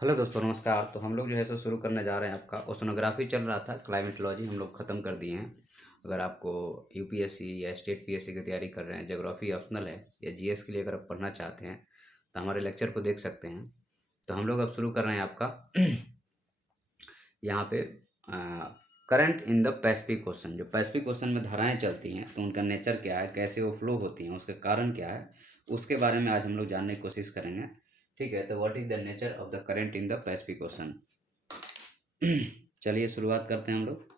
Hello दोस्तों, नमस्कार। तो हम लोग जो है सो शुरू करने जा रहे हैं। आपका ओशनोग्राफी चल रहा था, क्लाइमेटोलॉजी हम लोग ख़त्म कर दिए हैं। अगर आपको यूपीएससी या स्टेट पीएससी की तैयारी कर रहे हैं, ज्योग्राफी ऑप्शनल है, या जीएस के लिए अगर आप पढ़ना चाहते हैं तो हमारे लेक्चर को देख सकते हैं। तो हम लोग अब शुरू कर रहे हैं आपका यहाँ पे current in the Pacific ocean. जो पैसिफिक ओशन में धाराएं चलती हैं तो उनका नेचर क्या है, कैसे वो फ्लो होती हैं, उसके कारण क्या है, उसके बारे में आज हम लोग जानने की कोशिश करेंगे। ठीक है, तो what is the nature of the current in the Pacific ocean. चलिए शुरुआत करते हैं हम लोग।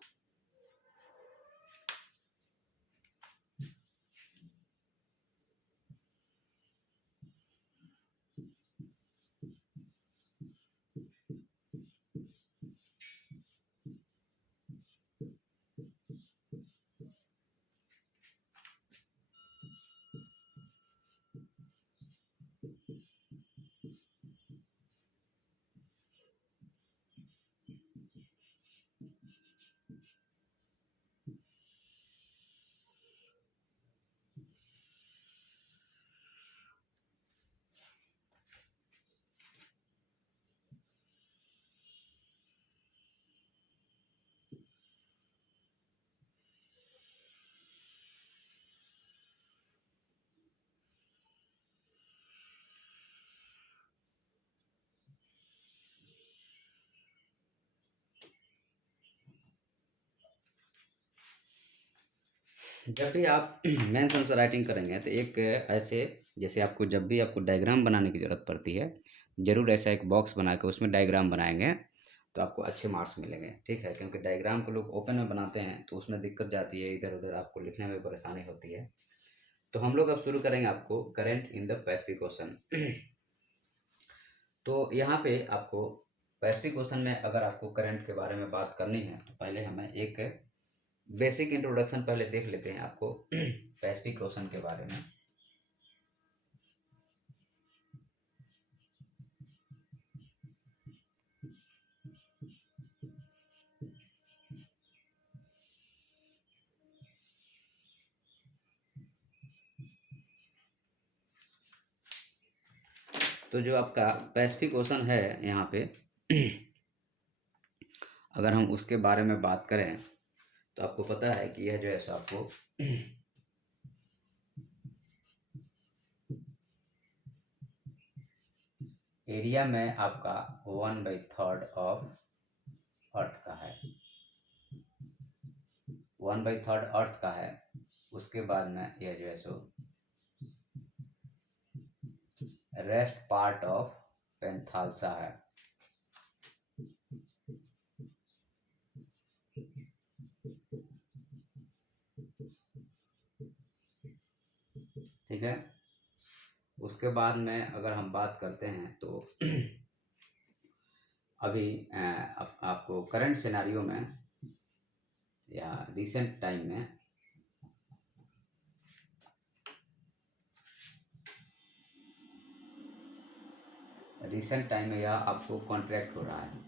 जब भी आप मेंस आंसर राइटिंग करेंगे तो एक ऐसे, जैसे आपको जब भी आपको डायग्राम बनाने की ज़रूरत पड़ती है, ज़रूर ऐसा एक बॉक्स बना के उसमें डायग्राम बनाएंगे तो आपको अच्छे मार्क्स मिलेंगे। ठीक है, क्योंकि डायग्राम को लोग ओपन में बनाते हैं तो उसमें दिक्कत जाती है, इधर उधर आपको लिखने में परेशानी होती है। तो हम लोग अब शुरू करेंगे आपको current in the Pacific ocean. तो यहाँ पे आपको पैसिफिक ओशन में अगर आपको करंट के बारे में बात करनी है तो पहले हमें एक बेसिक इंट्रोडक्शन पहले देख लेते हैं आपको पैसिफिक ओशन के बारे में। तो जो आपका पैसिफिक ओशन है यहाँ पे अगर हम उसके बारे में बात करें तो आपको पता है कि यह जो है सो आपको एरिया में आपका 1/3 ऑफ अर्थ का है। 1/3 अर्थ का है। उसके बाद में यह जो है सो रेस्ट पार्ट ऑफ पेंथालसा है। ठीक है, उसके बाद में अगर हम बात करते हैं तो अभी आपको करंट सिनारियो में या रिसेंट टाइम में यह आपको कॉन्ट्रैक्ट हो रहा है।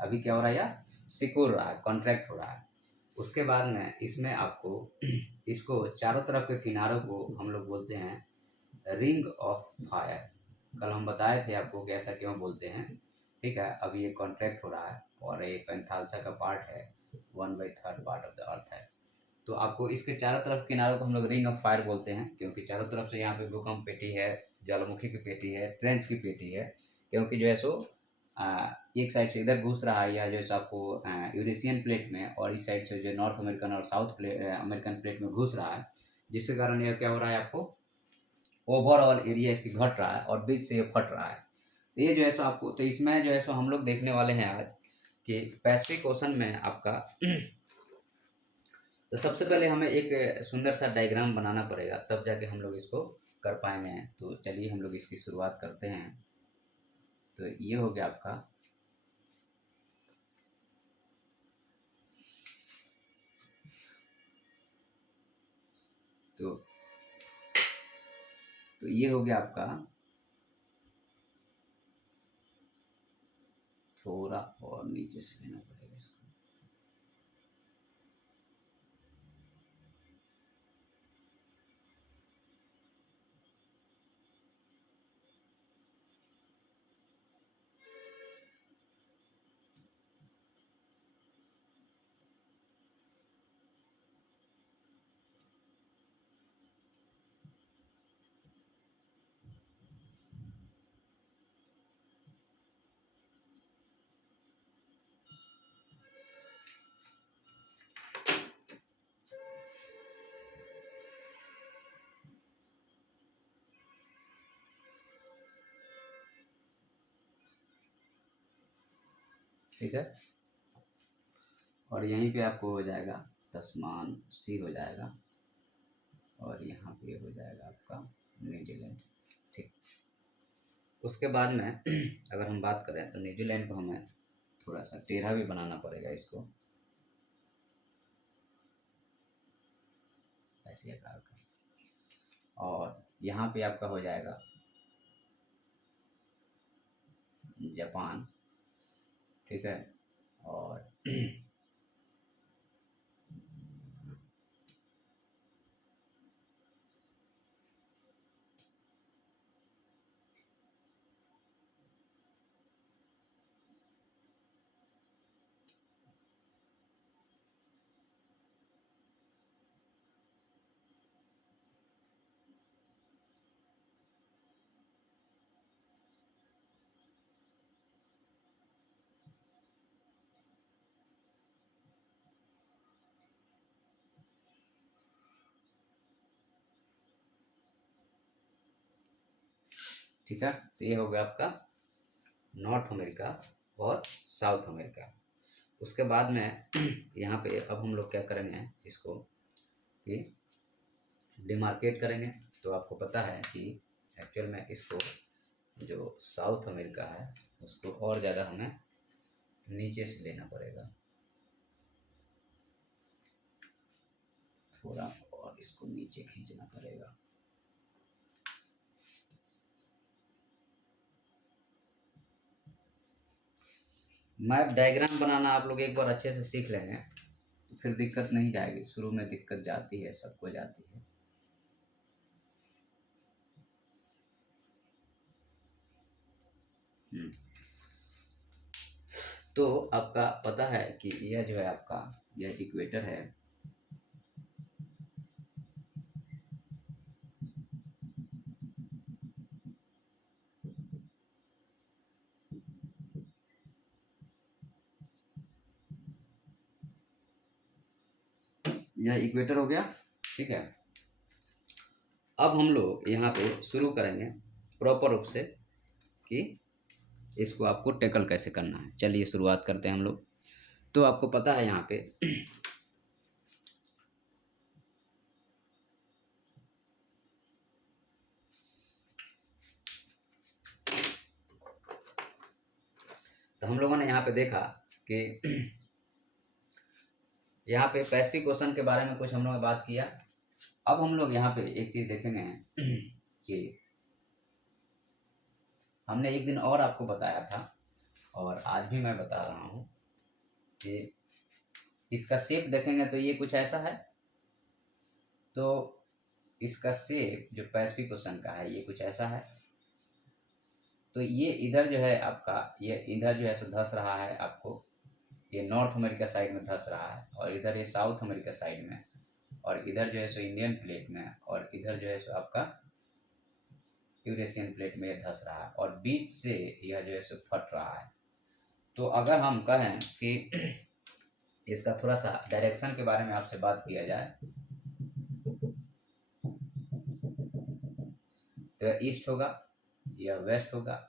अभी क्या हो रहा है, या सिक्योर रहा है, कॉन्ट्रैक्ट हो रहा है। उसके बाद में इसमें आपको इसको चारों तरफ के किनारों को हम लोग बोलते हैं रिंग ऑफ फायर। कल हम बताए थे आपको कि ऐसा क्यों बोलते हैं। ठीक है, अभी ये कॉन्ट्रैक्ट हो रहा है और ये पेंथालसा का पार्ट है, 1/3 पार्ट ऑफ द अर्थ है। तो आपको इसके चारों तरफ किनारों को हम लोग रिंग ऑफ फायर बोलते हैं, क्योंकि चारों तरफ से यहाँ पे भूकंप पेटी है, ज्वालामुखी की पेटी है, ट्रेंच की पेटी है। क्योंकि जो है सो एक साइड से इधर घुस रहा है, या जो है सो आपको यूरेशियन प्लेट में, और इस साइड से जो नॉर्थ अमेरिकन और साउथ अमेरिकन प्लेट में घुस रहा है, जिसके कारण यह क्या हो रहा है, आपको ओवरऑल एरिया इसकी घट रहा है और बीच से ये फट रहा है। तो ये जो है सो आपको, तो इसमें जो है सो हम लोग देखने वाले हैं आज कि पैसिफिक ओशन में आपका तो सबसे पहले हमें एक सुंदर सा डायग्राम बनाना पड़ेगा, तब जाके हम लोग इसको कर पाएंगे। तो चलिए हम लोग इसकी शुरुआत करते हैं। तो ये हो गया आपका, तो ये हो गया आपका थोड़ा और नीचे से लेना पड़ेगा इसको। ठीक है, और यहीं पे आपको हो जाएगा तस्मान सी हो जाएगा, और यहाँ पे हो जाएगा आपका न्यूजीलैंड। ठीक, उसके बाद में अगर हम बात करें तो न्यूजीलैंड को हमें थोड़ा सा टेढ़ा भी बनाना पड़ेगा इसको, ऐसे आकार का, और यहाँ पे आपका हो जाएगा जापान। ठीक है, और ठीक है, तो ये हो गया आपका नॉर्थ अमेरिका और साउथ अमेरिका। उसके बाद में यहाँ पे अब हम लोग क्या करेंगे, इसको कि डिमार्केट करेंगे। तो आपको पता है कि एक्चुअल में इसको जो साउथ अमेरिका है उसको और ज़्यादा हमें नीचे से लेना पड़ेगा, थोड़ा और इसको नीचे खींचना पड़ेगा। मैप डायग्राम बनाना आप लोग एक बार अच्छे से सीख लेंगे तो फिर दिक्कत नहीं जाएगी। शुरू में दिक्कत जाती है, सबको जाती है। तो आपका पता है कि यह जो है आपका यह इक्वेटर है, यह इक्वेटर हो गया। ठीक है, अब हम लोग यहाँ पे शुरू करेंगे प्रॉपर रूप से कि इसको आपको टैकल कैसे करना है। चलिए शुरुआत करते हैं हम लोग। तो आपको पता है यहाँ पे तो हम लोगों ने यहाँ पे देखा कि यहाँ पे पैसिफिक ओशन के बारे में कुछ हम लोगों ने बात किया। अब हम लोग यहाँ पे एक चीज़ देखेंगे कि हमने एक दिन और आपको बताया था और आज भी मैं बता रहा हूँ कि इसका शेप देखेंगे तो ये कुछ ऐसा है। तो इसका शेप जो पैसिफिक ओशन का है ये कुछ ऐसा है। तो ये इधर जो है आपका, ये इधर जो है सो धंस रहा है आपको, ये नॉर्थ अमेरिका साइड में धंस रहा है, और इधर ये साउथ अमेरिका साइड में, और इधर जो है सो इंडियन प्लेट में, और इधर जो है सो आपका यूरेशियन प्लेट में ये धंस रहा है, और बीच से यह जो है सो फट रहा है। तो अगर हम कहें कि इसका थोड़ा सा डायरेक्शन के बारे में आपसे बात किया जाए तो यह ईस्ट होगा, यह वेस्ट होगा,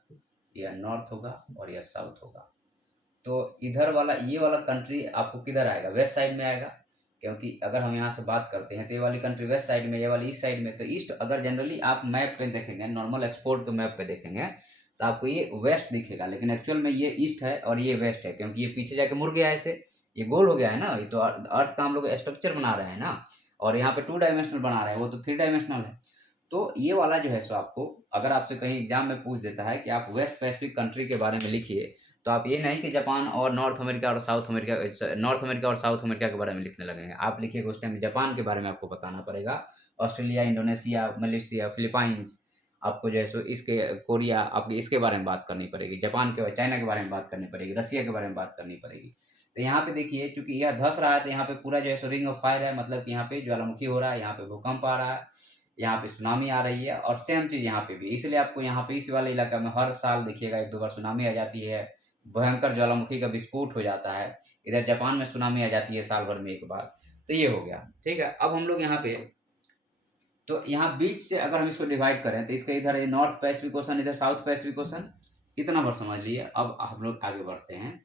यह नॉर्थ होगा, और यह साउथ होगा। तो इधर वाला ये वाला कंट्री आपको किधर आएगा, वेस्ट साइड में आएगा, क्योंकि अगर हम यहाँ से बात करते हैं तो ये वाली कंट्री वेस्ट साइड में, ये वाली ईस्ट साइड में। तो ईस्ट अगर जनरली आप मैप पे देखेंगे, नॉर्मल एक्सपोर्ट के मैप पे देखेंगे तो आपको ये वेस्ट दिखेगा, लेकिन एक्चुअल में ये ईस्ट है और ये वेस्ट है, क्योंकि ये पीछे जाके मुड़ गया ऐसे, ये गोल हो गया है ना। ये तो अर्थ का हम लोग स्ट्रक्चर बना रहे हैं ना, और यहाँ पे 2 डायमेंशनल बना रहे हैं, वो तो 3 डायमेंशनल है। तो ये वाला जो है सो आपको अगर आपसे कहीं एग्जाम में पूछ देता है कि आप वेस्ट पैसिफिक कंट्री के बारे में लिखिए, तो आप ये नहीं कि जापान और नॉर्थ अमेरिका और साउथ अमेरिका, नॉर्थ अमेरिका और साउथ अमेरिका के बारे में लिखने लगेंगे। आप लिखिएगा उस टाइम जापान के बारे में आपको बताना पड़ेगा। ऑस्ट्रेलिया, इंडोनेशिया, मलेशिया, फिलीपाइंस, आपको जो है सो इसके, कोरिया, आपको इसके बारे में बात करनी पड़ेगी। जापान के, चाइना के बारे में बात करनी पड़ेगी, रसिया के बारे में बात करनी पड़ेगी। तो यहाँ पे देखिए, चूंकि यह धस रहा है तो यहाँ पे पूरा जो है सो रिंग ऑफ फायर है, मतलब कि यहाँ पे ज्वालामुखी हो रहा है, यहाँ पे भूकंप आ रहा है, यहाँ पे सुनामी आ रही है, और सेम चीज़ यहाँ पे भी। इसलिए आपको यहाँ पे इस वाले इलाका में हर साल देखिएगा 1-2 बार सुनामी आ जाती है, भयंकर ज्वालामुखी का विस्फोट हो जाता है। इधर जापान में सुनामी आ जाती है साल भर में एक बार। तो ये हो गया, ठीक है। अब हम लोग यहाँ पे, तो यहाँ बीच से अगर हम इसको डिवाइड करें तो इसका इधर नॉर्थ पैसिफिक ओशन, इधर साउथ पैसिफिक ओशन, इतना बार समझ लिए। अब हम लोग आगे बढ़ते हैं।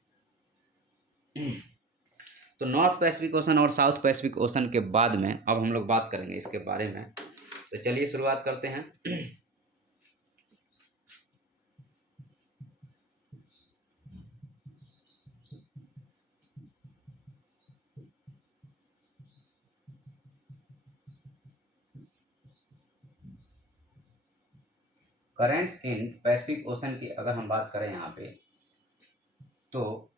तो नॉर्थ पैसिफिक ओशन और साउथ पैसिफिक ओशन के बाद में अब हम लोग बात करेंगे इसके बारे में। तो चलिए शुरुआत करते हैं। करेंट्स इन पैसिफिक ओशन की अगर हम बात करें यहाँ पे, तो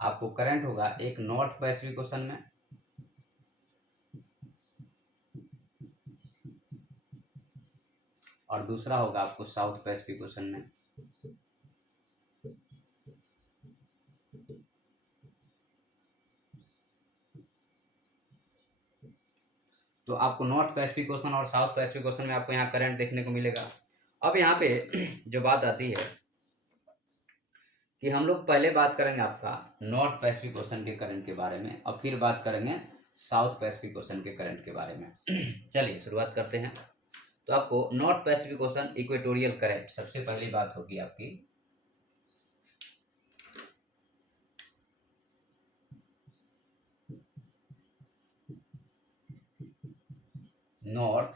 आपको करंट होगा एक नॉर्थ पैसिफिक ओशन में, और दूसरा होगा आपको साउथ पैसिफिक ओशन में। तो आपको नॉर्थ पैसिफिक ओशन और साउथ पैसिफिक ओशन में आपको यहाँ करंट देखने को मिलेगा। अब यहाँ पे जो बात आती है कि हम लोग पहले बात करेंगे आपका नॉर्थ पैसिफिक ओशन के करंट के बारे में, और फिर बात करेंगे साउथ पैसिफिक ओशन के करंट के बारे में। चलिए शुरुआत करते हैं। तो आपको north Pacific ocean equatorial current, सबसे पहली बात होगी आपकी। North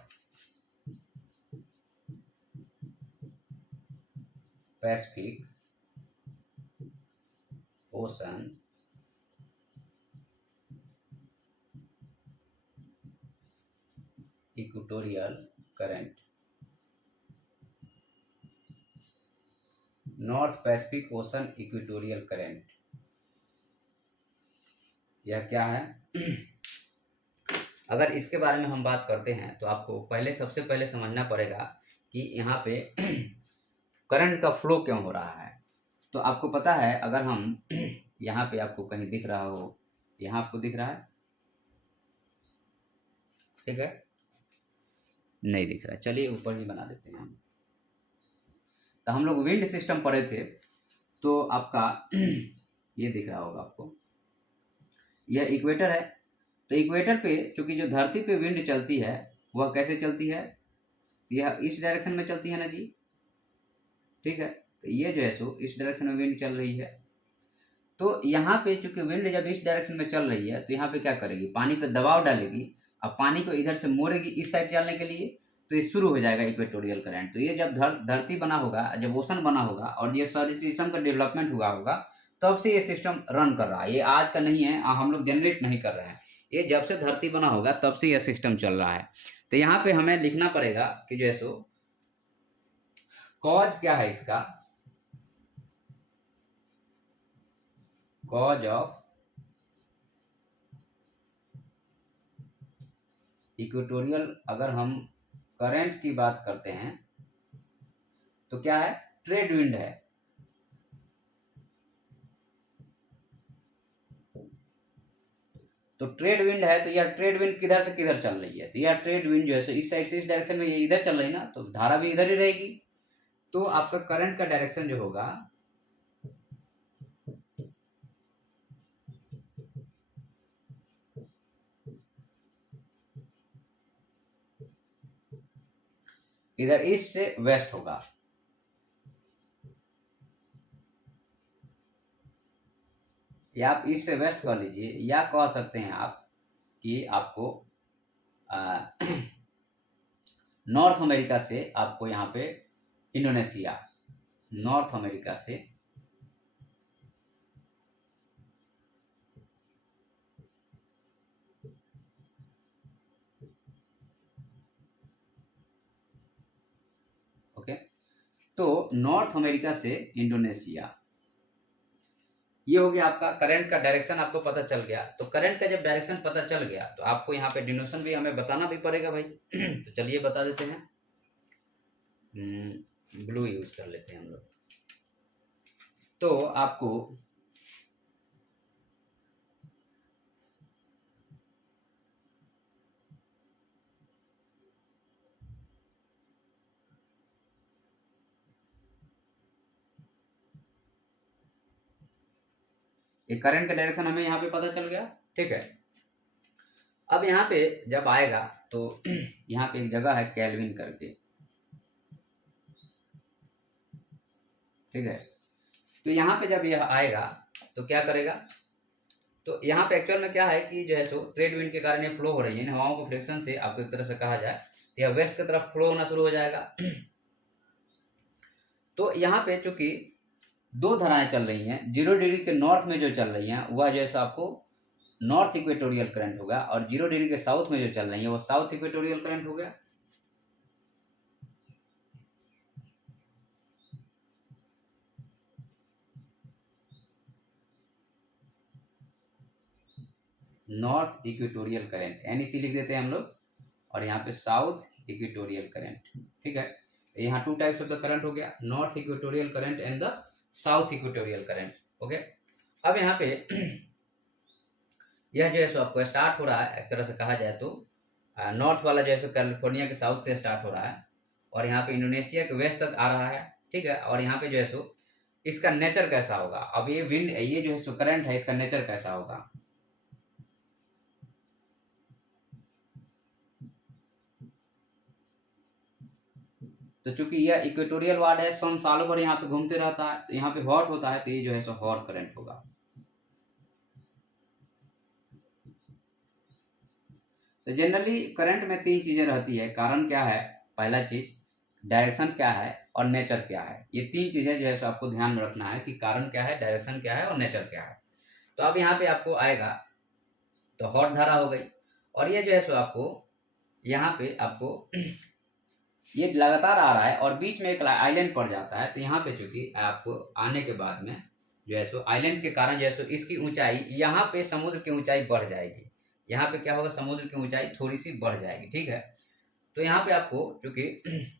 Pacific ocean equatorial current, north Pacific ocean equatorial current, यह क्या है? अगर इसके बारे में हम बात करते हैं तो आपको पहले, सबसे पहले समझना पड़ेगा कि यहाँ पे करंट का फ्लो क्यों हो रहा है। तो आपको पता है, अगर हम यहाँ पे आपको कहीं दिख रहा हो, यहाँ आपको दिख रहा है, ठीक है, नहीं दिख रहा है, चलिए ऊपर ही बना देते हैं हम। तो हम लोग विंड सिस्टम पढ़े थे, तो आपका ये दिख रहा होगा आपको, यह इक्वेटर है। तो इक्वेटर पे चूंकि जो धरती पे विंड चलती है वह कैसे चलती है, यह इस डायरेक्शन में चलती है ना जी, ठीक है। तो ये जो है सो इस डायरेक्शन में विंड चल रही है। तो यहाँ पे चूंकि विंड जब इस डायरेक्शन में चल रही है तो यहाँ पे क्या करेगी, पानी पे दबाव डालेगी। अब पानी को इधर से मोड़ेगी इस साइड चलने के लिए, तो ये शुरू हो जाएगा इक्वेटोरियल करंट। तो ये जब धरती बना होगा, जब ओशन बना होगा, और जब सारी सिस्टम का डेवलपमेंट हुआ होगा, तब से ये सिस्टम रन कर रहा है। ये आज का नहीं है, हम लोग जनरेट नहीं कर रहे हैं, ये जब से धरती बना होगा तब से यह सिस्टम चल रहा है। तो यहाँ पे हमें लिखना पड़ेगा कि जो है सो कॉज क्या है इसका, कॉज ऑफ इक्वेटोरियल, अगर हम करंट की बात करते हैं तो क्या है, ट्रेड विंड है। तो ट्रेड विंड है, तो यह ट्रेड विंड किधर से किधर चल रही है, तो यह ट्रेड विंड जो है सो इस साइड से इस डायरेक्शन में, ये इधर चल रही है ना, तो धारा भी इधर ही रहेगी। तो आपका करंट का डायरेक्शन जो होगा, इधर ईस्ट से वेस्ट होगा। या आप ईस्ट से वेस्ट कर लीजिए, या कह सकते हैं आप कि आपको नॉर्थ अमेरिका से आपको यहाँ पे इंडोनेशिया, नॉर्थ अमेरिका से तो नॉर्थ अमेरिका से इंडोनेशिया, ये हो गया आपका करंट का डायरेक्शन, आपको पता चल गया। तो करंट का जब डायरेक्शन पता चल गया तो आपको यहाँ पे डिनोशन भी हमें बताना भी पड़ेगा भाई। तो चलिए बता देते हैं। ब्लू यूज कर लेते हैं हम लोग। तो आपको ये करंट का डायरेक्शन हमें यहाँ पे पता चल गया, ठीक है। अब यहाँ पे जब आएगा तो यहाँ पे एक जगह है केल्विन करके, ठीक है। तो यहाँ पे जब यह आएगा तो क्या करेगा, तो यहाँ पे एक्चुअल में क्या है कि जो है सो ट्रेड विंड के कारण ये फ्लो हो रही है, हवाओं के फ्रिक्शन से आपको एक तरह से कहा जाए तो यह वेस्ट की तरफ फ्लो होना शुरू हो जाएगा। तो यहाँ पे चूंकि दो धाराएं चल रही हैं, 0 डिग्री के नॉर्थ में जो चल रही हैं वह जो है सो आपको नॉर्थ इक्वेटोरियल करंट होगा, और 0 डिग्री के साउथ में जो चल रही है वो साउथ इक्वेटोरियल करंट हो गया। नॉर्थ इक्वेटोरियल करंट NEC लिख देते हैं हम लोग, और यहाँ पे साउथ इक्वेटोरियल करंट, ठीक है। यहाँ two types of the current हो गया, north equatorial current and the south equatorial current, okay. अब यहाँ पे यह जो है सो आपको स्टार्ट हो रहा है एक तरह से कहा जाए तो नॉर्थ वाला जो है सो कैलिफोर्निया के साउथ से स्टार्ट हो रहा है, और यहाँ पे इंडोनेशिया के वेस्ट तक आ रहा है, ठीक है। और यहाँ पे जो है सो इसका नेचर कैसा होगा, अब ये विंड, ये जो है सो करंट है, इसका नेचर कैसा होगा। तो चूंकि यह इक्वेटोरियल वार्ड है, सन सालों भर यहाँ पे घूमते रहता है, तो यहाँ पे हॉट होता है, तो ये जो है सो हॉट करंट होगा। तो जनरली करंट में तीन चीजें रहती है, कारण क्या है, पहला चीज डायरेक्शन क्या है और नेचर क्या है। ये तीन चीजें जो है सो आपको ध्यान में रखना है कि कारण क्या है, डायरेक्शन क्या है और नेचर क्या है। तो अब यहाँ पे आपको आएगा तो हॉट धारा हो गई, और ये जो है सो आपको यहाँ पे आपको ये लगातार आ रहा है और बीच में एक आइलैंड पड़ जाता है, तो यहाँ पे चूंकि आपको आने के बाद में जो है सो आइलैंड के कारण जो है सो इसकी ऊंचाई, यहाँ पे समुद्र की ऊंचाई बढ़ जाएगी। यहाँ पे क्या होगा, समुद्र की ऊंचाई थोड़ी सी बढ़ जाएगी, ठीक है। तो यहाँ पे आपको चूंकि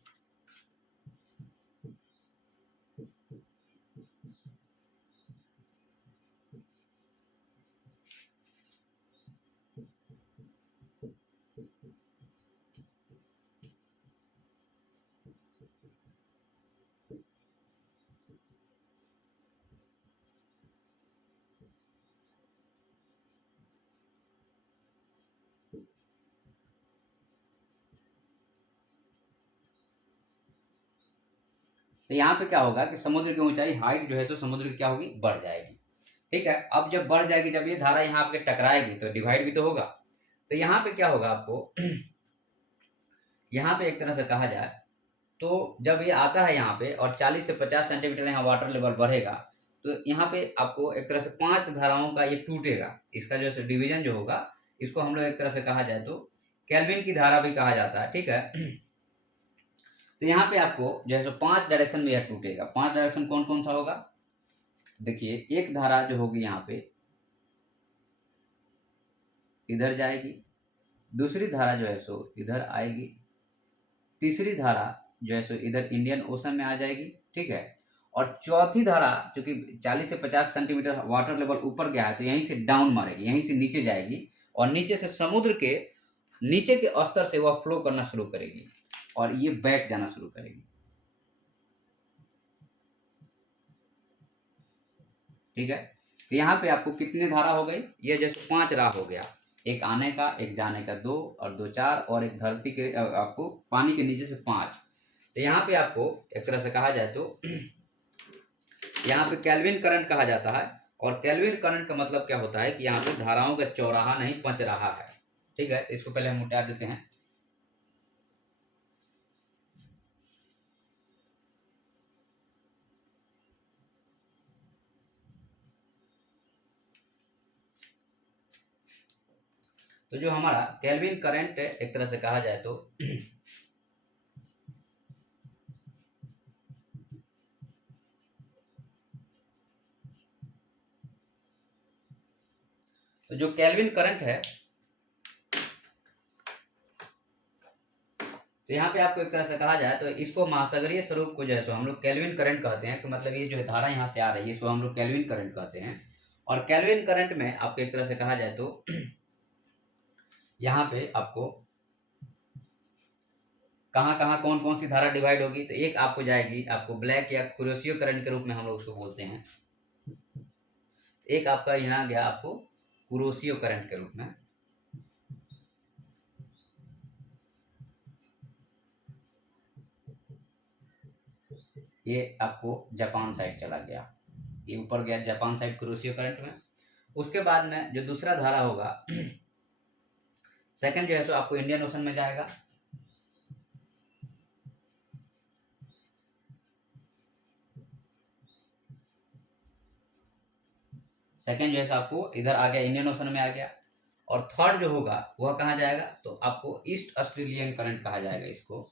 तो यहाँ पे क्या होगा कि समुद्र की ऊंचाई, हाइट जो है सो समुद्र की क्या होगी, बढ़ जाएगी, ठीक है। अब जब बढ़ जाएगी, जब ये धारा यहाँ आपके टकराएगी तो डिवाइड भी तो होगा। तो यहाँ पे क्या होगा आपको यहाँ पे एक तरह से कहा जाए तो जब ये आता है यहाँ पे और 40 से 50 सेंटीमीटर यहाँ वाटर लेवल बढ़ेगा, तो यहाँ पे आपको एक तरह से 5 धाराओं का ये टूटेगा। इसका जो है डिवीजन जो होगा, इसको हम लोग एक तरह से कहा जाए तो केल्विन की धारा भी कहा जाता है, ठीक है। तो यहाँ पे आपको जो है सो 5 डायरेक्शन में यह टूटेगा। 5 डायरेक्शन कौन कौन सा होगा, देखिए, एक धारा जो होगी यहाँ पे इधर जाएगी, दूसरी धारा जो है सो इधर आएगी, तीसरी धारा जो है सो इधर इंडियन ओशन में आ जाएगी, ठीक है। और चौथी धारा चूंकि 40 से 50 सेंटीमीटर वाटर लेवल ऊपर गया है, तो यहीं से डाउन मारेगी, यहीं से नीचे जाएगी, और नीचे से समुद्र के नीचे के स्तर से वह फ्लो करना शुरू करेगी और ये बैक जाना शुरू करेगी, ठीक है। तो यहाँ पे आपको कितनी धारा हो गई, ये जैसे 5 राह हो गया, एक आने का, एक जाने का 2, और 2 4, और एक धरती के आपको पानी के नीचे से 5। तो यहाँ पे आपको एक तरह से कहा जाए तो यहाँ पे केल्विन करंट कहा जाता है, और केल्विन करंट का मतलब क्या होता है कि यहाँ पे धाराओं का चौराहा नहीं, पंचराहा है, ठीक है। इसको पहले हम उठा देते हैं। तो जो हमारा केल्विन करंट एक तरह से कहा जाए तो तो जो केल्विन करंट है, तो यहाँ पे आपको एक तरह से कहा जाए तो इसको महासागरीय स्वरूप को जो है सो हम लोग केल्विन करंट कहते हैं, कि मतलब ये जो है धारा यहाँ से आ रही है इसको हम लोग केल्विन करंट कहते हैं। और केल्विन करंट में आपको एक तरह से कहा जाए तो यहाँ पे आपको कहाँ कहाँ कौन कौन सी धारा डिवाइड होगी, तो एक आपको जाएगी आपको ब्लैक या कुरोसियो करंट के रूप में हम लोग उसको बोलते हैं। एक आपका यहाँ गया आपको कुरोसियो करंट के रूप में, ये आपको जापान साइड चला गया, ये ऊपर गया जापान साइड कुरोसियो करंट में। उसके बाद में जो दूसरा धारा होगा सेकंड जो है सो आपको इंडियन ओशन में जाएगा। सेकंड जो है सो आपको इधर आ गया, इंडियन ओशन में आ गया। और थर्ड जो होगा वह कहाँ जाएगा, तो आपको ईस्ट ऑस्ट्रेलियन करंट कहा जाएगा इसको।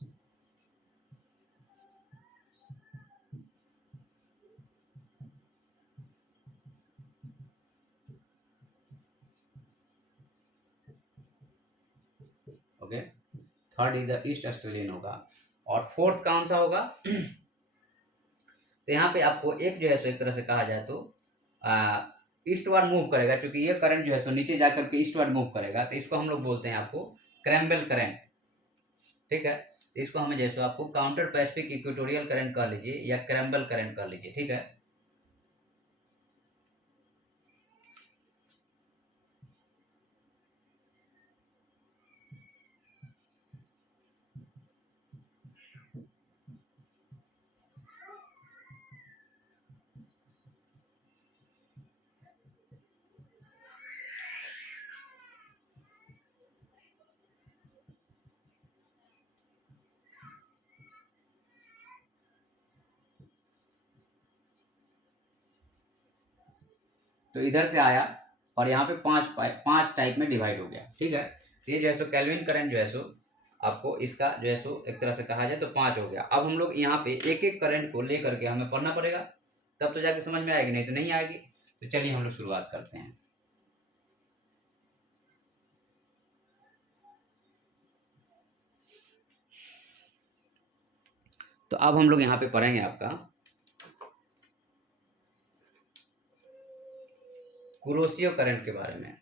Okay, third is the east Australian होगा। और फोर्थ कौन सा होगा तो यहाँ पे आपको एक जो है सो एक तरह से कहा जाए तो ईस्टवर्ड मूव करेगा, क्योंकि ये करंट जो है सो नीचे जाकर के ईस्टवर्ड मूव करेगा, तो इसको हम लोग बोलते हैं आपको क्रैम्बल करंट। ठीक है, तो इसको हमें जैसे आपको काउंटर पैसिफिक इक्वेटोरियल करंट कह लीजिए या क्रैम्बल करंट कह लीजिए। ठीक है, तो इधर से आया और यहाँ पे पांच टाइप में डिवाइड हो गया। ठीक है, तो ये जो है सो केल्विन करंट जो है सो आपको इसका जो है सो एक तरह से कहा जाए तो 5 हो गया। अब हम लोग यहाँ पे एक एक करंट को लेकर के हमें पढ़ना पड़ेगा, तब तो जाके समझ में आएगी, नहीं तो नहीं आएगी। तो चलिए हम लोग शुरुआत करते हैं। तो अब हम लोग यहाँ पे पढ़ेंगे आपका कुरोसियो करंट के बारे में।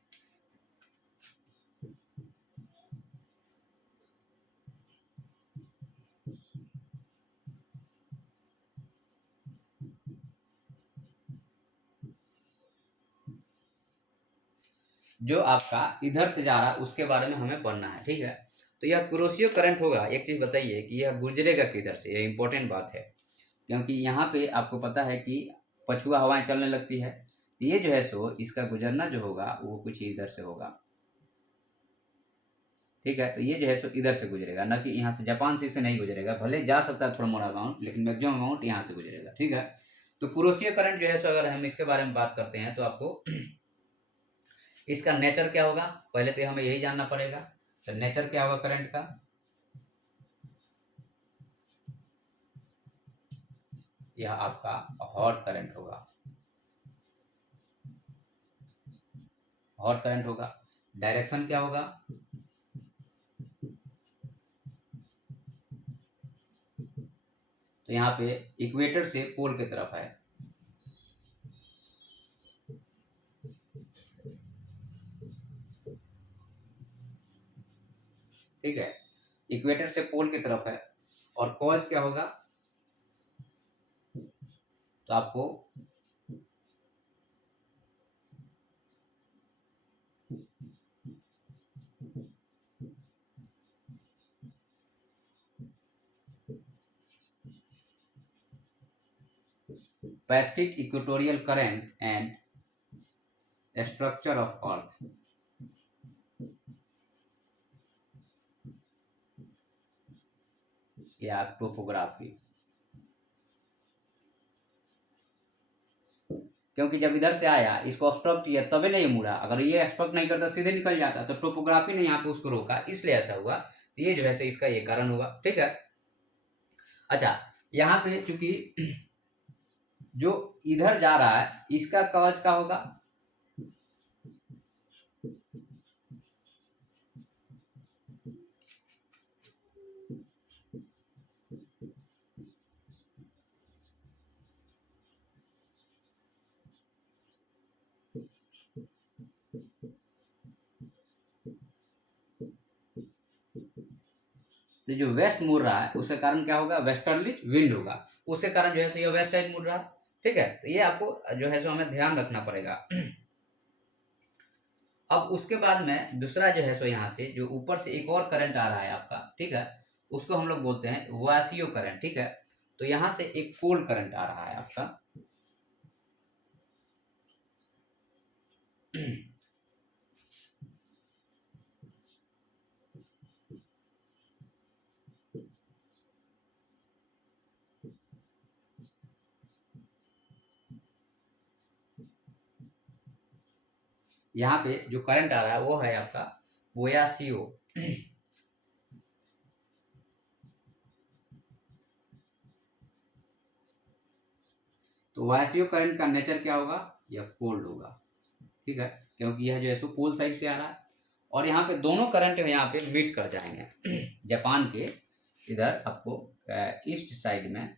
जो आपका इधर से जा रहा है उसके बारे में हमें पढ़ना है। ठीक है, तो यह कुरोसियो करंट होगा। एक चीज़ बताइए कि यह गुजरेगा किधर से, यह इंपॉर्टेंट बात है, क्योंकि यहाँ पे आपको पता है कि पछुआ हवाएं चलने लगती है, तो ये जो है सो इसका गुजरना जो होगा वो कुछ इधर से होगा। ठीक है, तो ये जो है सो इधर से गुजरेगा, ना कि यहाँ से जापान से इसे नहीं गुजरेगा, भले जा सकता है थोड़ा मोड़ा अमाउंट, लेकिन मैक्सिमम अमाउंट यहाँ से गुजरेगा। ठीक है, तो कुरोसियो करंट जो है सो अगर हम इसके बारे में बात करते हैं तो आपको इसका नेचर क्या होगा, पहले तो हमें यही जानना पड़ेगा। तो नेचर क्या होगा करंट का, यह आपका हॉट करंट होगा, हॉट करंट होगा। डायरेक्शन क्या होगा, तो यहाँ पे इक्वेटर से पोल की तरफ है। ठीक है, इक्वेटर से पोल की तरफ है। और कॉज क्या होगा, तो आपको Pacific equatorial current and structure of earth, या टोपोग्राफी। क्योंकि जब इधर से आया इसको ऑब्स्ट्रक्ट किया तभी नहीं मुड़ा, अगर ये ऑब्स्ट्रक्ट नहीं करता सीधे निकल जाता, तो टोपोग्राफी ने यहाँ पे उसको रोका, इसलिए ऐसा हुआ। तो ये जो है इसका ये कारण होगा। ठीक है, अच्छा, यहाँ पे चूंकि जो इधर जा रहा है इसका कवच का होगा, तो जो वेस्ट मुड़ रहा है उसके कारण क्या होगा, वेस्टर्ली विंड होगा, उसके कारण जो है सो ये वेस्ट साइड मुड़ रहा है। ठीक है, तो ये आपको जो है सो हमें ध्यान रखना पड़ेगा। अब उसके बाद में दूसरा जो है सो यहाँ से जो ऊपर से एक और करंट आ रहा है आपका, ठीक है, उसको हम लोग बोलते हैं वासियो करंट। ठीक है, तो यहाँ से एक कोल्ड करंट आ रहा है आपका। यहाँ पे जो करंट आ रहा है वो है आपका वोयासियो। तो वायसीओ करंट का नेचर क्या होगा, यह कोल्ड होगा। ठीक है, क्योंकि यह जो है सो पोल साइड से आ रहा है और यहाँ पे दोनों करंट यहाँ पे मीट कर जाएंगे। जापान के इधर आपको ईस्ट साइड में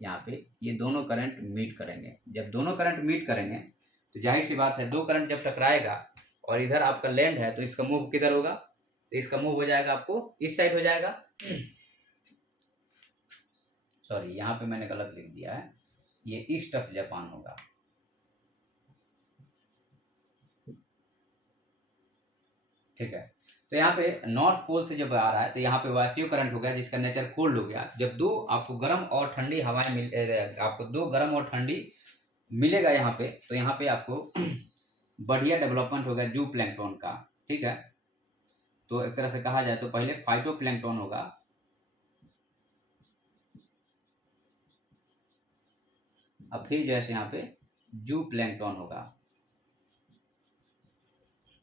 यहाँ पे ये दोनों करंट मीट करेंगे। जब दोनों करंट मीट करेंगे तो जाहिर सी बात है दो करंट जब टकराएगा और इधर आपका लैंड है तो इसका मूव किधर होगा, तो इसका मूव हो जाएगा आपको इस साइड हो जाएगा। सॉरी, यहाँ पे मैंने गलत लिख दिया है, ये ईस्ट ऑफ जापान होगा। ठीक है, तो यहाँ पे नॉर्थ पोल से जब आ रहा है तो यहाँ पे वायसीय करंट हो गया जिसका नेचर कोल्ड हो गया। जब दो आपको गर्म और ठंडी हवाएं आपको दो गर्म और ठंडी मिलेगा यहाँ पे, तो यहाँ पे आपको बढ़िया डेवलपमेंट होगा जू प्लैंक्टन का। ठीक है, तो एक तरह से कहा जाए तो पहले फाइटो प्लैंक्टन होगा, अब फिर जैसे यहाँ पे जू प्लैंक्टन होगा।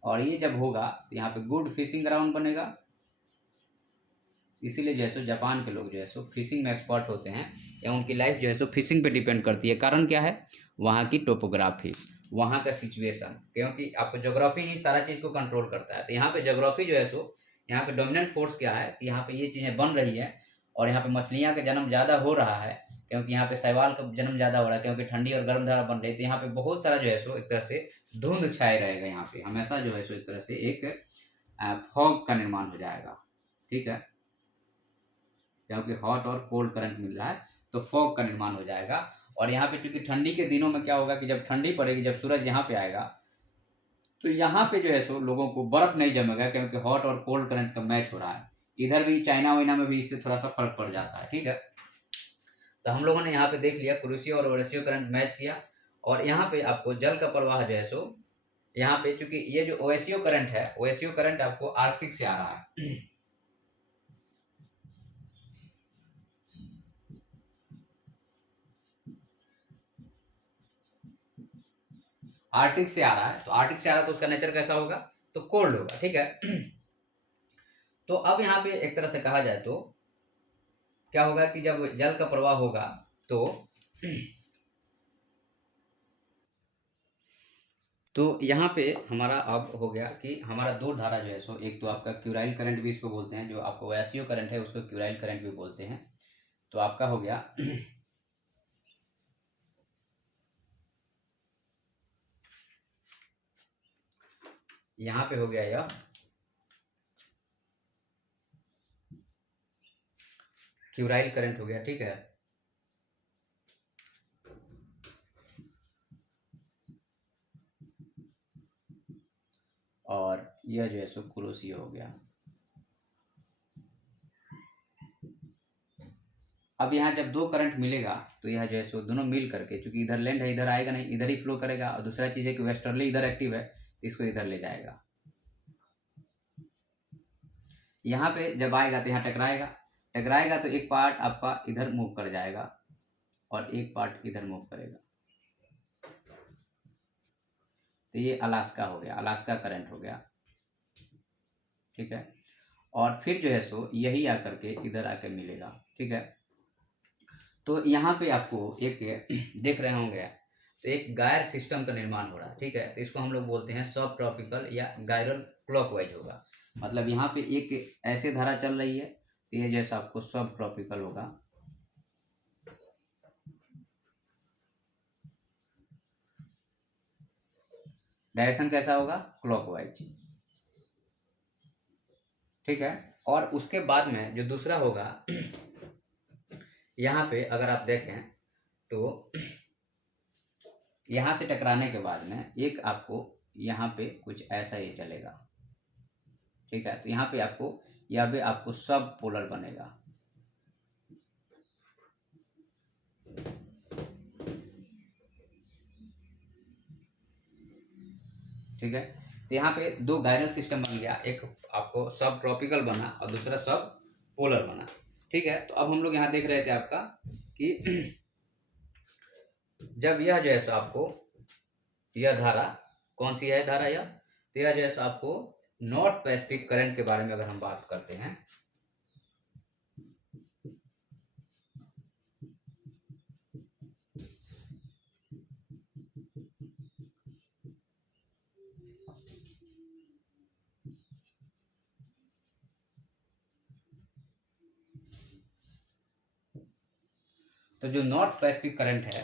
और ये जब होगा तो यहाँ पे गुड फिशिंग ग्राउंड बनेगा, इसीलिए जो है सो जापान के लोग जो है सो फिशिंग में एक्सपर्ट होते हैं, या उनकी लाइफ जो है सो फिशिंग पे डिपेंड करती है। कारण क्या है, वहाँ की टोपोग्राफी, वहाँ का सिचुएशन, क्योंकि आपको जोग्राफी ही सारा चीज़ को कंट्रोल करता है। तो यहाँ पे जोग्राफी जो है सो यहाँ पे डोमिनेंट फोर्स क्या है कि यहाँ पे ये चीज़ें बन रही है और यहाँ पे मछलियाँ का जन्म ज़्यादा हो रहा है, क्योंकि यहाँ पे शैवाल का जन्म ज़्यादा हो रहा है, क्योंकि ठंडी और गर्म धारा बन रही है। तो यहाँ पे बहुत सारा जो है सो एक तरह से धुंध छाए रहेगा, यहाँ पे हमेशा जो है सो एक तरह से एक फॉग का निर्माण हो जाएगा। ठीक है, क्योंकि हॉट और कोल्ड करंट मिल रहा है तो फॉग का निर्माण हो जाएगा। और यहाँ पे चूंकि ठंडी के दिनों में क्या होगा कि जब ठंडी पड़ेगी, जब सूरज यहाँ पे आएगा तो यहाँ पे जो है सो लोगों को बर्फ नहीं जमेगा, क्योंकि हॉट और कोल्ड करंट का मैच हो रहा है। इधर भी चाइना वाइना में भी इससे थोड़ा सा फर्क पड़ जाता है। ठीक है, तो हम लोगों ने यहाँ पे देख लिया कुरुशियो और ओरेशियो करंट मैच किया। और यहाँ पे आपको जल का प्रवाह जो है सो यहाँ पे चूंकि ये जो ओएसियो करंट है, ओएसियो करंट आपको आर्कटिक से आ रहा है। आर्टिक से आ रहा है, तो आर्टिक से आ रहा है तो उसका नेचर कैसा होगा, तो कोल्ड होगा। ठीक है, तो अब यहाँ पे एक तरह से कहा जाए तो क्या होगा कि जब जल का प्रवाह होगा तो यहाँ पे हमारा अब हो गया कि हमारा दो धारा जो है सो एक तो आपका क्यूराइल करंट भी इसको बोलते हैं, जो आपको वैसियो करंट है उसको क्यूराइल करंट भी बोलते हैं। तो आपका हो गया यहाँ पे हो गया यह क्यूराइल करंट हो गया। ठीक है, और यह जो है सो कुरोसियो हो गया। अब यहाँ जब दो करंट मिलेगा तो यह जो है सो दोनों मिल करके, चूंकि इधर लैंड है इधर आएगा नहीं, इधर ही फ्लो करेगा। और दूसरा चीज़ है कि वेस्टर्ली इधर एक्टिव है, इसको इधर ले जाएगा। यहाँ पे जब आएगा तो यहाँ टकराएगा, टकराएगा तो एक पार्ट आपका इधर मूव कर जाएगा और एक पार्ट इधर मूव करेगा। तो ये अलास्का हो गया, अलास्का करंट हो गया। ठीक है, और फिर जो है सो यही आकर के इधर आकर मिलेगा। ठीक है, तो यहाँ पे आपको एक देख रहे होंगे तो एक गायर सिस्टम का निर्माण हो रहा है। ठीक है, तो इसको हम लोग बोलते हैं सब ट्रॉपिकल या गायरल क्लॉकवाइज होगा। मतलब यहाँ पे एक ऐसे धारा चल रही है तो ये जैसा आपको सब ट्रॉपिकल होगा। डायरेक्शन कैसा होगा, क्लॉकवाइज। ठीक है। और उसके बाद में जो दूसरा होगा यहाँ पे अगर आप देखें तो यहाँ से टकराने के बाद में एक आपको यहाँ पे कुछ ऐसा ही चलेगा, ठीक है। तो यहाँ पे आपको यह भी आपको सब पोलर बनेगा, ठीक है। तो यहाँ पे दो गायरल सिस्टम बन गया, एक आपको सब ट्रॉपिकल बना और दूसरा सब पोलर बना, ठीक है। तो अब हम लोग यहाँ देख रहे थे आपका कि जब यह जो है सो आपको यह धारा कौन सी है धारा यह, तो यह जो है सो आपको नॉर्थ पैसिफिक करंट के बारे में अगर हम बात करते हैं, तो जो नॉर्थ पैसिफिक करंट है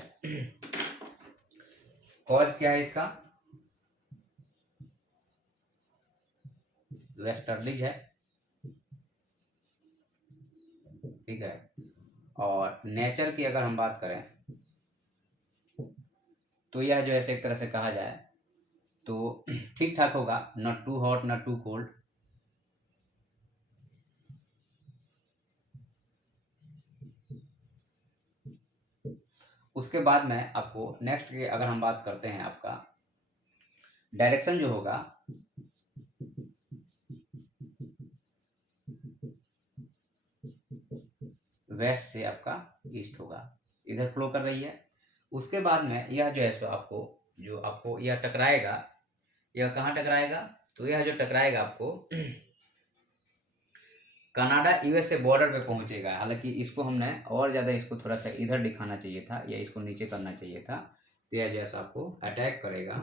कॉज क्या है इसका, वेस्टर्लीज है, ठीक है। और नेचर की अगर हम बात करें तो यह जो ऐसे एक तरह से कहा जाए तो ठीक ठाक होगा, not too hot not too cold. उसके बाद में आपको नेक्स्ट की अगर हम बात करते हैं, आपका डायरेक्शन जो होगा वेस्ट से आपका ईस्ट होगा, इधर फ्लो कर रही है। उसके बाद में यह जो है सो आपको जो आपको यह टकराएगा, यह कहाँ टकराएगा, तो यह जो टकराएगा आपको कनाडा यूएसए बॉर्डर पे पहुंचेगा। हालांकि इसको हमने और ज़्यादा इसको थोड़ा सा इधर दिखाना चाहिए था या इसको नीचे करना चाहिए था। तो यह जैसा आपको अटैक करेगा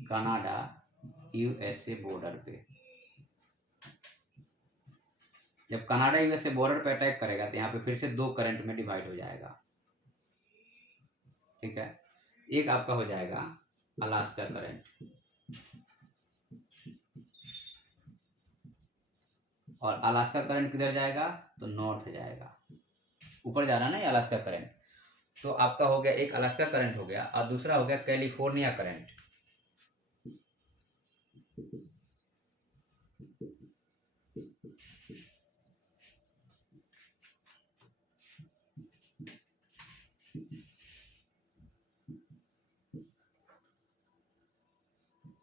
कनाडा यूएसए बॉर्डर पे। जब कनाडा यूएसए बॉर्डर पे अटैक करेगा तो यहाँ पे फिर से दो करंट में डिवाइड हो जाएगा, ठीक है। एक आपका हो जाएगा अलास्का करंट, और अलास्का करंट किधर जाएगा, तो नॉर्थ जाएगा, ऊपर जा रहा है ना ये अलास्का करंट। तो आपका हो गया एक अलास्का करंट हो गया, और दूसरा हो गया कैलिफोर्निया करंट।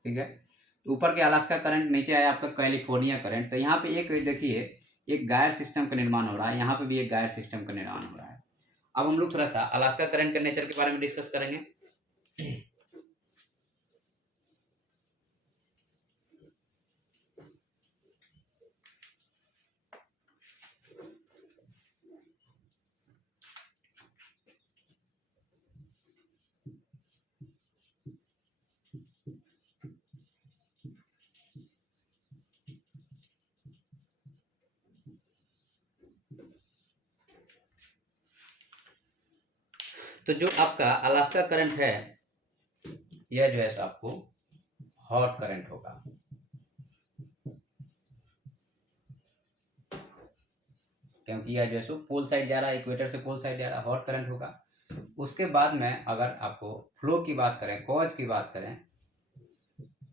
ठीक है। ऊपर के अलास्का करंट, नीचे आया आपका कैलिफोर्निया करंट। तो यहाँ पे एक देखिए एक गायर सिस्टम का निर्माण हो रहा है, यहाँ पे भी एक गायर सिस्टम का निर्माण हो रहा है। अब हम लोग थोड़ा सा अलास्का करंट के नेचर के बारे में डिस्कस करेंगे। तो जो आपका अलास्का करंट है यह जो है सो आपको हॉट करंट होगा, क्योंकि यह जो है सो पोल साइड जा रहा है, इक्वेटर से पोल साइड जा रहा है, हॉट करंट होगा। उसके बाद में अगर आपको फ्लो की बात करें, कॉज की बात करें,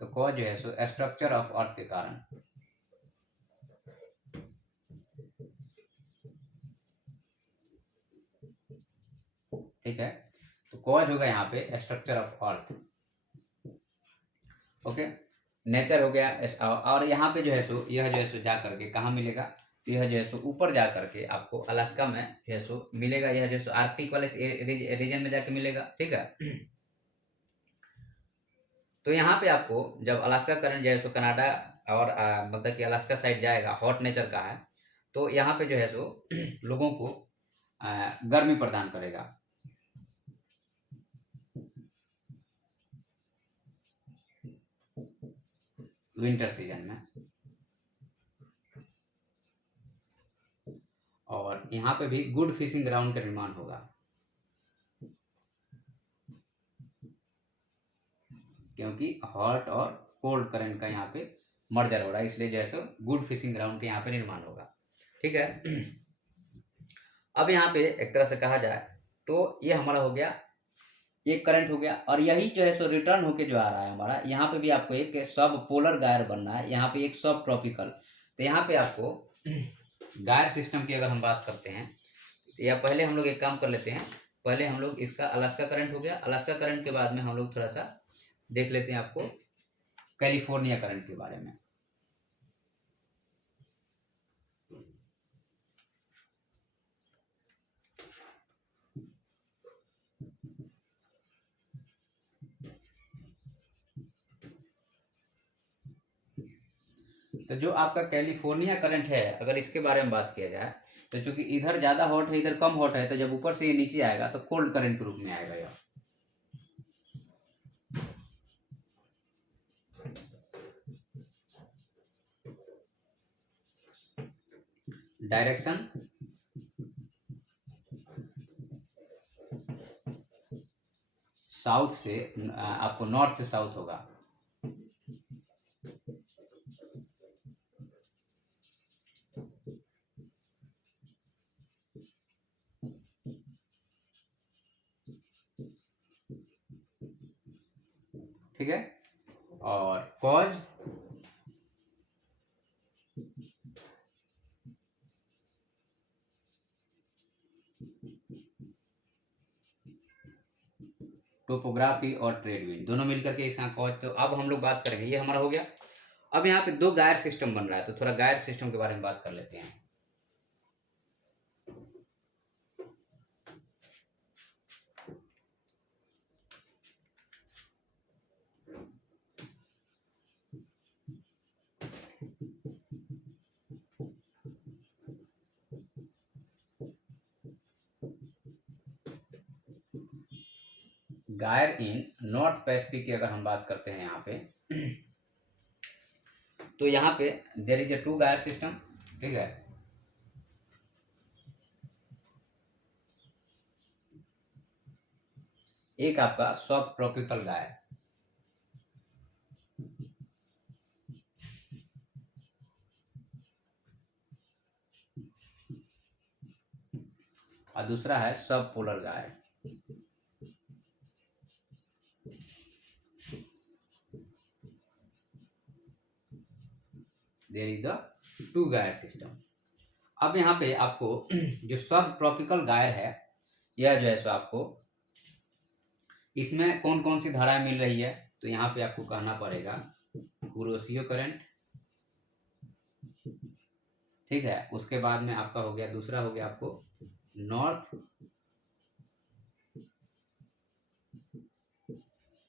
तो कॉज जो है सो स्ट्रक्चर ऑफ अर्थ के कारण, ठीक है। तो कॉज होगा यहाँ पे structure of earth, okay. Nature हो गया, और यहाँ पे जो है सो यह जो है सो जा करके कहाँ मिलेगा, तो यह जो है सो ऊपर जा करके आपको अलास्का में जो है सो मिलेगा, यह जो है सो आर्कटिक वाले रीजन में जाके मिलेगा, ठीक है। तो यहाँ पे आपको जब अलास्का करंट जो है सो कनाडा और मतलब कि अलास्का साइड जाएगा, हॉट नेचर का है, तो यहाँ पे जो है सो लोगों को गर्मी प्रदान करेगा, विंटर सीजन में। और यहाँ पे भी गुड फिशिंग ग्राउंड का निर्माण होगा, क्योंकि हॉट और कोल्ड करंट का यहाँ पे मर्जर हो रहा है, इसलिए जैसे गुड फिशिंग ग्राउंड के यहाँ पे निर्माण होगा। ठीक है। अब यहाँ पे एक तरह से कहा जाए तो ये हमारा हो गया, एक करंट हो गया, और यही जो है सो रिटर्न होके जो आ रहा है हमारा, यहाँ पे भी आपको एक सब पोलर गायर बनना है, यहाँ पे एक सब ट्रॉपिकल। तो यहाँ पे आपको गायर सिस्टम की अगर हम बात करते हैं, या पहले हम लोग एक काम कर लेते हैं, पहले हम लोग इसका अलास्का करंट हो गया, अलास्का करंट के बाद में हम लोग थोड़ा सा देख लेते हैं आपको कैलिफोर्निया करंट के बारे में। तो जो आपका कैलिफोर्निया करंट है, अगर इसके बारे में बात किया जाए, तो चूंकि इधर ज़्यादा हॉट है, इधर कम हॉट है, तो जब ऊपर से ये नीचे आएगा तो कोल्ड करंट के रूप में आएगा यह। डायरेक्शन साउथ से, आपको नॉर्थ से साउथ होगा। ठीक है। और कॉज टोपोग्राफी और ट्रेड विंड दोनों मिलकर के इसका कॉज। तो अब हम लोग बात करेंगे, ये हमारा हो गया। अब यहाँ पे दो गायर सिस्टम बन रहा है, तो थोड़ा गायर सिस्टम के बारे में बात कर लेते हैं। गायर इन नॉर्थ पैसिफिक की अगर हम बात करते हैं यहाँ पे, तो यहाँ पे देयर इज ए टू गायर सिस्टम। ठीक है। एक आपका सब ट्रॉपिकल गायर, और दूसरा है सब पोलर गायर। देयर इज द टू गायर सिस्टम। अब यहाँ पे आपको जो सब ट्रॉपिकल गायर है, यह जो है सो आपको इसमें कौन कौन सी धाराएं मिल रही है, तो यहाँ पे आपको कहना पड़ेगा कुरोसियो करंट। ठीक है। उसके बाद में आपका हो गया, दूसरा हो गया आपको नॉर्थ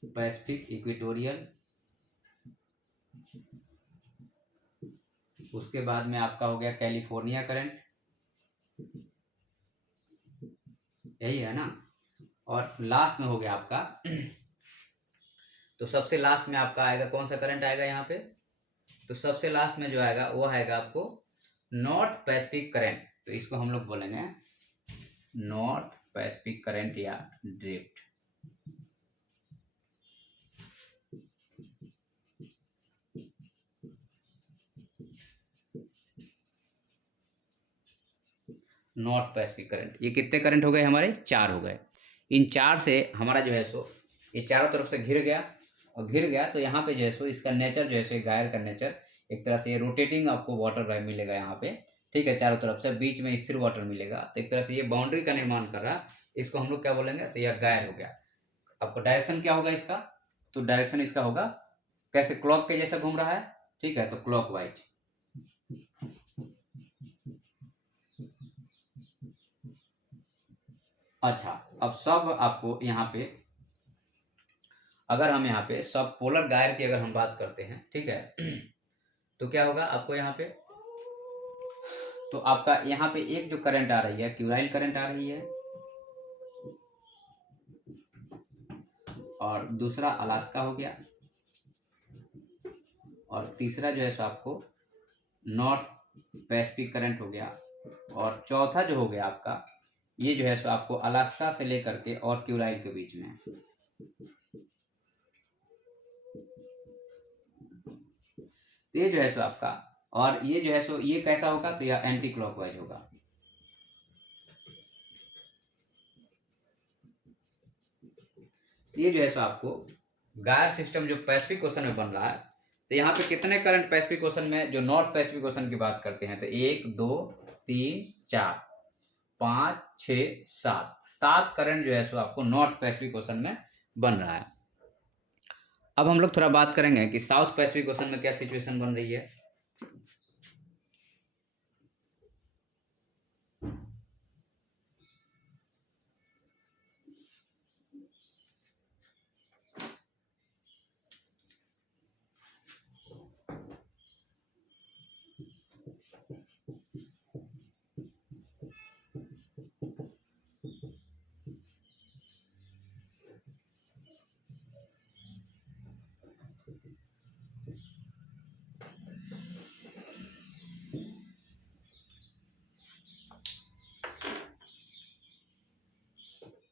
पैसिफिक इक्वेटोरियल। उसके बाद में आपका हो गया कैलिफोर्निया करंट, यही है ना। और लास्ट में हो गया आपका तो सबसे लास्ट में आपका आएगा कौन सा करंट आएगा यहाँ पे, तो सबसे लास्ट में जो आएगा वो आएगा आपको नॉर्थ पैसिफिक करंट। तो इसको हम लोग बोलेंगे नॉर्थ पैसिफिक करंट या ड्रिफ्ट। नॉर्थ पैसिफिक करंट, ये कितने करंट हो गए हमारे, चार हो गए। इन चार से हमारा जो है सो ये चारों तरफ से घिर गया, और घिर गया तो यहाँ पे जो है सो इसका नेचर जो है सो गायर का नेचर एक तरह से ये रोटेटिंग आपको वाटर मिलेगा यहाँ पे। ठीक है। चारों तरफ से बीच में स्थिर वाटर मिलेगा, तो एक तरह से ये बाउंड्री का निर्माण कर रहा है। इसको हम लोग क्या बोलेंगे, तो यह गायर हो गया। आपको डायरेक्शन क्या होगा इसका, तो डायरेक्शन इसका होगा कैसे, क्लॉक के जैसा घूम रहा है। ठीक है। तो क्लॉक वाइज। अच्छा, अब सब आपको यहाँ पे, अगर हम यहाँ पे सब पोलर गायर की अगर हम बात करते हैं, ठीक है, तो क्या होगा आपको यहाँ पे, तो आपका यहाँ पे एक जो करंट आ रही है क्यूराइल करंट आ रही है, और दूसरा अलास्का हो गया, और तीसरा जो है सो आपको नॉर्थ पैसिफिक करंट हो गया, और चौथा जो हो गया आपका ये जो है सो आपको अलास्का से लेकर के और क्यूराइल के बीच में। तो ये जो है सो आपका, और ये जो है सो ये कैसा होगा, तो यह एंटी क्लॉकवाइज होगा। ये जो है सो आपको गायर सिस्टम जो पैसिफिक ओशन में बन रहा है, तो यहाँ पे कितने करंट पैसिफिक ओशन में, जो नॉर्थ पैसिफिक ओशन की बात करते हैं, तो 1 2 3 4 5 6 7, 7 करंट जो है सो आपको नॉर्थ पैसिफिक ओशन में बन रहा है। अब हम लोग थोड़ा बात करेंगे कि साउथ पैसिफिक ओशन में क्या सिचुएशन बन रही है।